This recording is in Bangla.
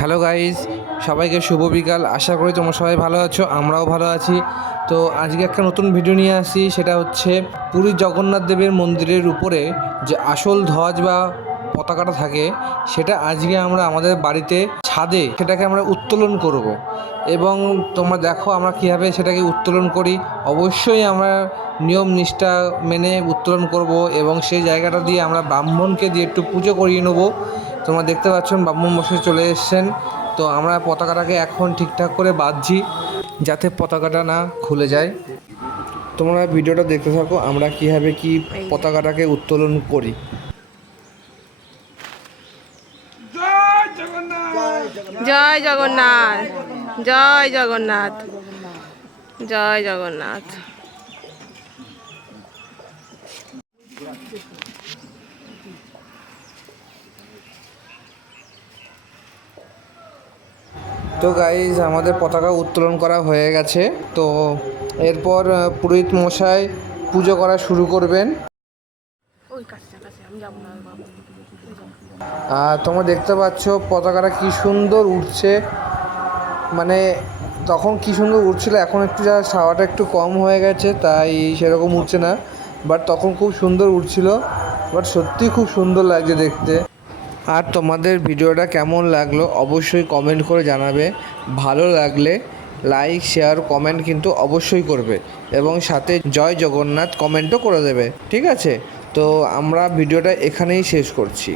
হ্যালো গাইস, সবাইকে শুভ বিকাল। আশা করি তোমরা সবাই ভালো আছো, আমরাও ভালো আছি। তো আজকে একটা নতুন ভিডিও নিয়ে আসি, সেটা হচ্ছে পুরী জগন্নাথ দেবের মন্দিরের উপরে যে আসল ধ্বজ বা পতাকাটা থাকে, সেটা আজকে আমরা আমাদের বাড়িতে ছাদে সেটাকে আমরা উত্তোলন করব। এবং তোমরা দেখো আমরা কীভাবে সেটাকে উত্তোলন করি। অবশ্যই আমরা নিয়ম নিষ্ঠা মেনে উত্তোলন করব এবং সেই জায়গাটা দিয়ে আমরা ব্রাহ্মণকে দিয়ে একটু পুজো করিয়ে নেবো। তোমরা দেখতে পাচ্ছ ব্রাহ্মণ মশাই চলে এসেছেন। তো আমরা পতাকাটাকে এখন ঠিকঠাক করে বাঁধছি যাতে পতাকাটা না খুলে যায়। তোমরা ভিডিওটা দেখতে থাকো আমরা কীভাবে কি পতাকাটাকে উত্তোলন করি। জয় জগন্নাথ, জয় জগন্নাথ, জয় জগন্নাথ। তো গাইজ আমাদের পতাকা উত্তোলন করা হয়ে গেছে। তো এরপর পুরোহিত মশাই পুজো করা শুরু করবেন। আর তোমরা দেখতে পাচ্ছ পতাকাটা কি সুন্দর উঠছে, মানে তখন কি সুন্দর উঠছিল, এখন একটু যা হাওয়াটা একটু কম হয়ে গেছে তাই সেরকম উঠছে না, বাট তখন খুব সুন্দর উঠছিল। বাট সত্যিই খুব সুন্দর লাগছে দেখতে। আর তোমাদের ভিডিওটা কেমন লাগলো অবশ্যই কমেন্ট করে জানাবে। ভালো লাগলে লাইক শেয়ার কমেন্ট কিন্তু অবশ্যই করবে এবং সাথে জয় জগন্নাথ কমেন্টও করে দেবে, ঠিক আছে? তো আমরা ভিডিওটা এখানেই শেষ করছি।